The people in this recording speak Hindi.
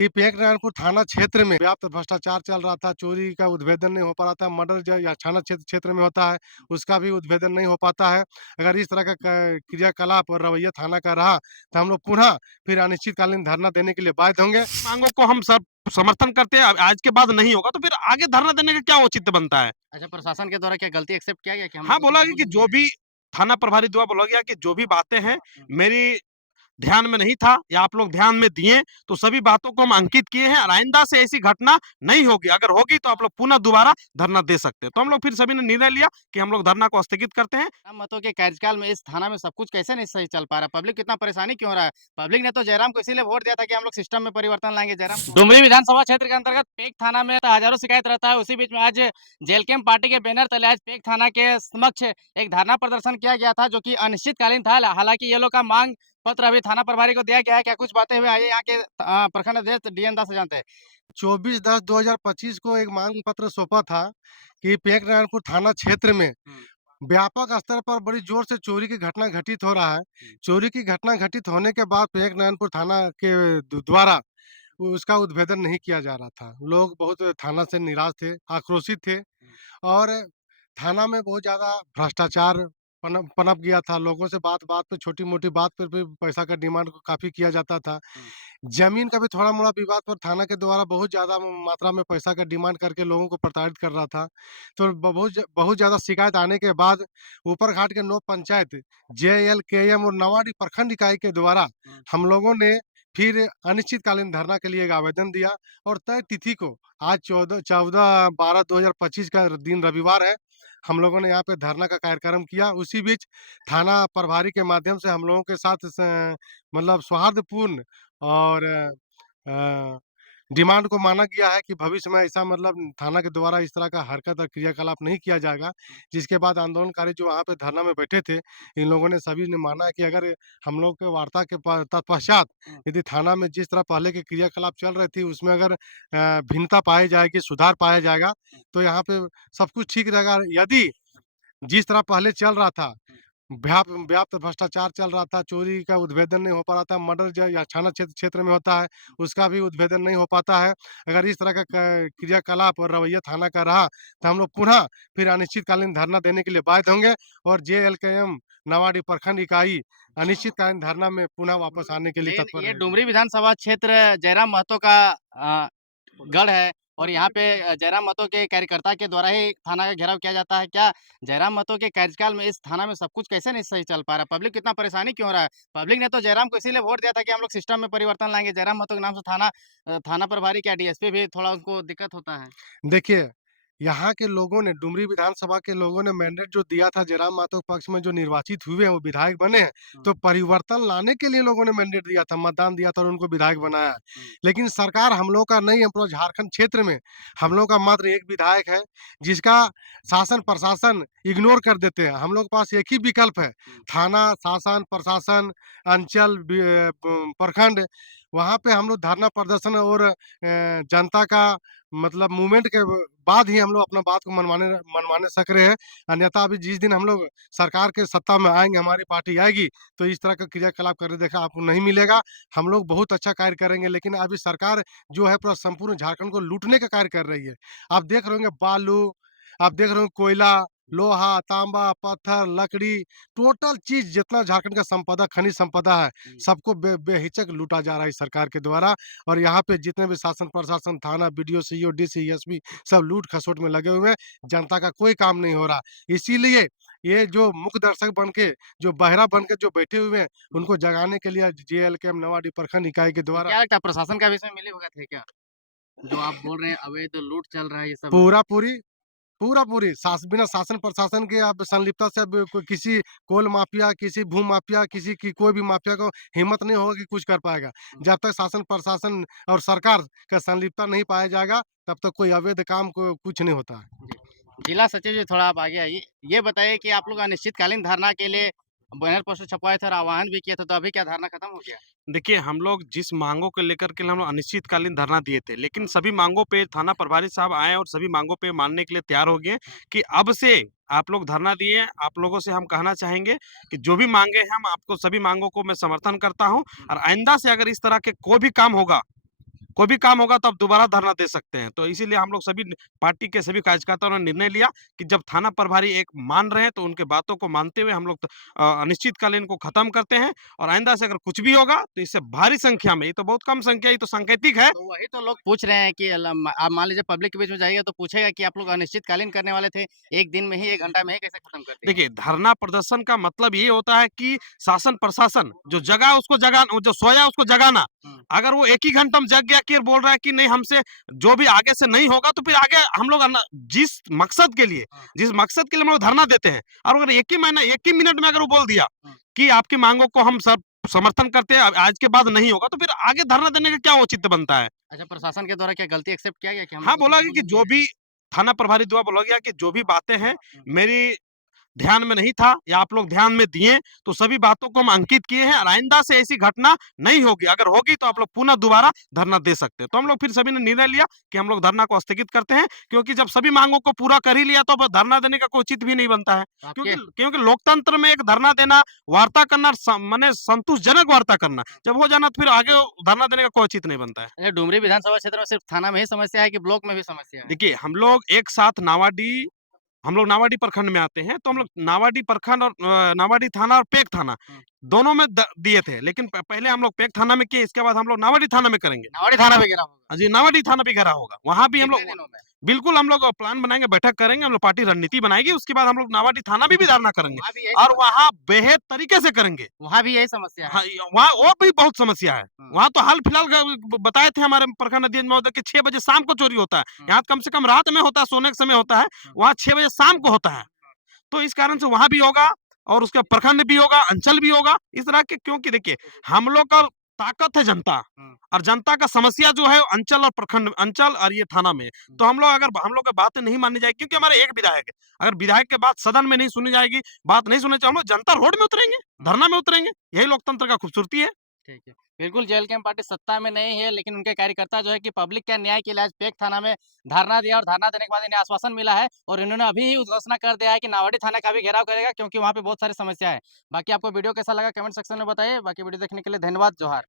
पेक नारायणपुर थाना क्षेत्र में व्याप्त भ्रष्टाचार चल रहा था, चोरी का उद्भेदन नहीं हो पा रहा था, मर्डर जो या थाना क्षेत्र क्षेत्र में होता है, उसका भी उद्भेदन नहीं हो पाता है। अगर इस तरह का क क्रियाकलाप और रवैया थाना का रहा, तो हम लोग पुनः फिर अनिश्चितकालीन धरना देने के लिए बाध्य होंगे। मांगों को हम सब समर्थन करते हैं। आज के बाद नहीं होगा तो फिर आगे धरना देने का क्या औचित्य बनता है? अच्छा, प्रशासन के द्वारा क्या गलती एक्सेप्ट किया गया कि हम हाँ, लोगों को बोला गया सबूत कि नहीं जो दिया? भी थाना प्रभारी द्वारा बोला गया कि जो भी बातें हैं हुँ, मेरी ध्यान में नहीं था या आप लोग ध्यान में दिए, तो सभी बातों को हम अंकित किए हैं और आइंदा से ऐसी घटना नहीं होगी। अगर होगी तो आप लोग पुनः दोबारा धरना दे सकते हैं। तो हम लोग फिर सभी ने निर्णय लिया कि हम लोग धरना को स्थगित करते हैं। जयराम महतो के कार्यकाल में इस थाना में सब कुछ कैसे नहीं सही चल पा रहा? पब्लिक कितना परेशानी क्यों हो रहा है? पब्लिक ने तो जयराम को इसीलिए वोट दिया था कि हम लोग सिस्टम में परिवर्तन लाएँगे जयराम को। डुमरी विधानसभा क्षेत्र के अंतर्गत पेक थाना में हजारों शिकायत रहता है। उसी बीच में आज जेलकेम पार्टी के बैनर तले आज पेक थाना के समक्ष एक धरना प्रदर्शन किया गया था, जो कि अनिश्चितकालीन था। हालाँकि ये लोग का मांग पत्र अभी थाना प्रभारी को दिया गया है। क्या कुछ बातें हुई आइए यहाँ के प्रखंड अध्यक्ष डीएन दास से जानते हैं। 24/10/2025 को एक मांग पत्र सौंपा था कि पेक नारायणपुर थाना क्षेत्र में हुँ, व्यापक स्तर पर बड़ी जोर से चोरी की घटना घटित हो रहा है। हुँ, चोरी की घटना घटित होने के बाद पेक नारायणपुर थाना के द्वारा उसका उद्भेदन नहीं किया जा रहा था। लोग बहुत थाना से निराश थे, आक्रोशित थे हुँ, और थाना में बहुत ज़्यादा भ्रष्टाचार पनप पनप गया था। लोगों से बात-बात पे छोटी-मोटी बात पर भी पैसा का डिमांड काफ़ी किया जाता था। हुँ। ज़मीन का भी थोड़ा-मोड़ा विवाद पर थाना के द्वारा बहुत ज़्यादा मात्रा में पैसा का डिमांड करके लोगों को प्रताड़ित कर रहा था। तो बहुत ज़्यादा शिकायत आने के बाद ऊपरघाट के 9 पंचायत, जेएलकेएम और नवाडी प्रखंड इकाई के द्वारा हुँ। हम लोगों ने फिर अनिश्चितकालीन धरना के लिए एक आवेदन दिया और तय तिथि को आज 14/12/2025 का दिन रविवार है। हम लोगों ने यहाँ पे धरना का कार्यक्रम किया। उसी बीच थाना प्रभारी के माध्यम से हम लोगों के साथ मतलब सौहार्दपूर्ण और डिमांड को माना गया है कि भविष्य में ऐसा मतलब थाना के द्वारा इस तरह का हरकत और क्रियाकलाप नहीं किया जाएगा। जिसके बाद आंदोलनकारी जो वहाँ पे धरना में बैठे थे, इन लोगों ने सभी ने माना है कि अगर हम लोग के वार्ता के तत्पश्चात हुँ। यदि थाना में जिस तरह पहले के क्रियाकलाप चल रही थी, उसमें अगर भिन्नता पाई जाएगी, सुधार पाया जाएगा, तो यहाँ पे सब कुछ ठीक रहेगा। यदि जिस तरह पहले चल रहा था, व्याप्त भ्रष्टाचार चल रहा था, चोरी का उद्भेदन नहीं हो पा रहा था, मर्डर जो या थाना क्षेत्र क्षेत्र में होता है, उसका भी उद्भेदन नहीं हो पाता है। अगर इस तरह का क्रियाकलाप और रवैया थाना का रहा, तो हम लोग पुनः फिर अनिश्चितकालीन धरना देने के लिए बाध्य होंगे और जेएलकेएम नवाडी प्रखंड इकाई अनिश्चितकालीन धरना में पुनः वापस आने के लिए लेकिन तत्पर ये रहेगी। डुमरी विधानसभा क्षेत्र जयराम महतो का गढ़ है और यहाँ पे जयराम महतो के कार्यकर्ता के द्वारा ही थाना का घेराव किया जाता है। क्या जयराम महतो के कार्यकाल में इस थाना में सब कुछ कैसे नहीं सही चल पा रहा? पब्लिक कितना परेशानी क्यों हो रहा है? पब्लिक ने तो जयराम को इसीलिए वोट दिया था कि हम लोग सिस्टम में परिवर्तन लाएँगे। जयराम महतो के नाम से थाना प्रभारी क्या डीएसपी भी थोड़ा उनको दिक्कत होता है। देखिए, यहाँ के लोगों ने डुमरी विधानसभा के लोगों ने मैंडेट जो दिया था जयराम मातो के पक्ष में जो निर्वाचित हुए हैं, वो विधायक बने हैं, हुँ, तो परिवर्तन लाने के लिए लोगों ने मैंडेट दिया था, मतदान दिया था और उनको विधायक बनाया है। हुँ, लेकिन सरकार हम लोग का नहीं है, पूरा झारखंड क्षेत्र में हम लोग का मात्र एक विधायक है, जिसका शासन-प्रशासन इग्नोर कर देते हैं। हम लोग के पास एक ही विकल्प है, हुँ। थाना, शासन, प्रशासन, अंचल, प्रखंड, वहाँ पे हम लोग धरना प्रदर्शन और जनता का मतलब मूवमेंट के बाद ही हम लोग अपना बात को मनवाने सक रहे हैं। अन्यथा अभी जिस दिन हम लोग सरकार के सत्ता में आएँगे, हमारी पार्टी आएगी, तो इस तरह का क्रियाकलाप करने देखा आपको नहीं मिलेगा। हम लोग बहुत अच्छा कार्य करेंगे, लेकिन अभी सरकार जो है पूरा संपूर्ण झारखंड को लूटने का कार्य कर रही है। आप देख रहे होंगे बालू, आप देख रहे होंगे कोयला, लोहा, तांबा, पत्थर, लकड़ी, टोटल चीज़ जितना झारखंड का संपदा, खनिज संपदा है, हुँ। सबको बेहिचक लूटा जा रहा है इस सरकार के द्वारा। और यहाँ पे जितने भी शासन प्रशासन, थाना, बीडीओ, सीईओ, डीसी, एसपी सब लूट-खसोट में लगे हुए हैं, जनता का कोई काम नहीं हो रहा। इसीलिए ये जो मूक दर्शक बन के, जो बहरा बन के जो बैठे हुए हैं, उनको जगाने के लिए जेएलकेएम नवाडी प्रखंड इकाई के तो द्वारा क्या लगता है प्रशासन का भी इसमें मिलीभगत है क्या? जो आप बोल रहे हैं अवैध लूट चल रहा है ये सब है? पूरा-पूरी पूरा-पूरी बिना शासन प्रशासन के अब संलिप्तता से अब कोई किसी कोल माफिया, किसी भू माफिया, किसी की कोई भी माफिया को हिम्मत नहीं होगा कि कुछ कर पाएगा। हुँ, जब तक शासन प्रशासन और सरकार का संलिप्तता नहीं पाया जाएगा, तब तक कोई अवैध काम को कुछ नहीं होता है। जी। जिला सचिव जी थोड़ा आप आगे आइए। ये बताइए कि आप लोग अनिश्चितकालीन धरना के लिए बैनर पोस्टर छपवाए थे और आह्वान भी किए थे, तो अभी क्या धरना खत्म हो गया? देखिए, हम लोग जिस मांगों को लेकर के हम लोग अनिश्चितकालीन धरना दिए थे, लेकिन सभी मांगों पे थाना प्रभारी साहब आए और सभी मांगों पे मानने के लिए तैयार हो गए कि अब से आप लोग धरना दिए। आप लोगों से हम कहना चाहेंगे कि जो भी मांगे हैं, हम आपको सभी मांगों को मैं समर्थन करता हूँ और आइंदा से अगर इस तरह के कोई भी काम होगा कोई भी काम होगा तो आप दोबारा धरना दे सकते हैं। तो इसीलिए हम लोग सभी पार्टी के सभी कार्यकर्ताओं ने निर्णय लिया कि जब थाना प्रभारी एक मान रहे हैं तो उनके बातों को मानते हुए हम लोग अनिश्चितकालीन को खत्म करते हैं और आइंदा से अगर कुछ भी होगा तो इससे भारी संख्या में, ये तो बहुत कम संख्या, ये तो सांकेतिक है। तो वही तो लोग पूछ रहे हैं कि आप मान लीजिए पब्लिक के बीच में जाइएगा तो पूछेगा कि आप लोग अनिश्चितकालीन करने वाले थे, 1 दिन में ही 1 घंटा में ही कैसे खत्म कर दिया? देखिए, धरना प्रदर्शन का मतलब ये होता है कि शासन प्रशासन जो जगा उसको जगाना, जो सोया उसको जगाना। हुँ। अगर वो एक ही घंटा में जग गया कि बोल रहा है कि नहीं हमसे जो भी आगे से नहीं होगा, तो फिर आगे हम लोग जिस मकसद के लिए हाँ। जिस मकसद के लिए हम लोग धरना देते हैं, और अगर एक ही महीना एक ही मिनट में अगर वो बोल दिया हाँ। कि आपकी मांगों को हम सब समर्थन करते हैं, आज के बाद नहीं होगा, तो फिर आगे धरना देने का क्या औचित्य बनता है? अच्छा, प्रशासन के द्वारा क्या गलती एक्सेप्ट किया गया कि हम हाँ, लोगों को बोला कुछ गया बोल कि नहीं जो दिया है? भी थाना प्रभारी द्वारा बोला गया कि जो भी बातें हैं हुँ। मेरी ध्यान में नहीं था या आप लोग ध्यान में दिए, तो सभी बातों को हम अंकित किए हैं और आइंदा से ऐसी घटना नहीं होगी। अगर होगी तो आप लोग पुनः दोबारा धरना दे सकते हैं। तो हम लोग फिर सभी ने निर्णय लिया कि हम लोग धरना को स्थगित करते हैं, क्योंकि जब सभी मांगों को पूरा कर ही लिया तो अब धरना देने का कोई उचित भी नहीं बनता है। तो क्योंकि आपके क्योंकि लोकतंत्र में एक धरना देना, वार्ता करना, माने संतोषजनक वार्ता करना, जब हो जाना तो फिर आगे धरना देने का कोई उचित नहीं बनता है। अच्छा, डुमरी विधानसभा क्षेत्र में सिर्फ थाना में ही समस्या है कि ब्लॉक में भी समस्या है? देखिए, हम लोग नावाडीह प्रखंड में आते हैं, तो हम लोग नावाडीह प्रखंड और नावाडीह थाना और पेक थाना हुँ। दोनों में दिए थे, लेकिन पहले हम लोग पेक थाना में किए, इसके बाद हम लोग नावाडीह थाना में करेंगे। नावाडी थाना पे घेराव होगा। हाँ जी, नावाडीह थाना भी घेराव होगा, वहाँ भी हम कितने लोग दिनों में? बिल्कुल हम लोग प्लान बनाएंगे, बैठक करेंगे, हम लोग पार्टी रणनीति बनाएगी, उसके बाद हम लोग नावाडीह थाना भी धरना करेंगे वहाँ भी यही और समस्या है? वहाँ बेहद तरीके से करेंगे। वहाँ भी यही समस्या है? हाँ, वहाँ और भी बहुत समस्या है। हुँ। वहाँ तो हाल फिलहाल बताए थे हमारे प्रखंड अध्यक्ष महोदय कि 6 बजे शाम को चोरी होता है। हुँ। यहाँ कम से कम रात में होता है, सोने के समय होता है, वहाँ 6 बजे शाम को होता है। तो इस कारण से वहाँ भी होगा और उसके प्रखंड भी होगा, अंचल भी होगा। इस तरह के, क्योंकि देखिए हम लोग का ताकत है जनता, हुँ। और जनता का समस्या जो है अंचल और प्रखंड, अंचल और ये थाना में। तो हम लोग की बातें नहीं मानी जाएगी, क्योंकि हमारे एक विधायक है। अगर विधायक की बात सदन में नहीं सुनी जाएगी, बात नहीं सुनी, हम लोग जनता रोड में उतरेंगे, धरना में उतरेंगे। यही लोकतंत्र का खूबसूरती है। ठीक है। बिल्कुल, जेएलकेएम पार्टी सत्ता में नहीं है, लेकिन उनके कार्यकर्ता जो है कि पब्लिक के न्याय के लिए आज पेक थाना में धरना दिया और धरना देने के बाद इन्हें आश्वासन मिला है और इन्होंने अभी ही घोषणा कर दिया है कि नावाडी थाना का भी घेराव करेगा, क्योंकि वहाँ पे बहुत सारी समस्या है। बाकी आपको वीडियो कैसा लगा कमेंट सेक्शन में बताइए। बाकी वीडियो देखने के लिए धन्यवाद। जोहार।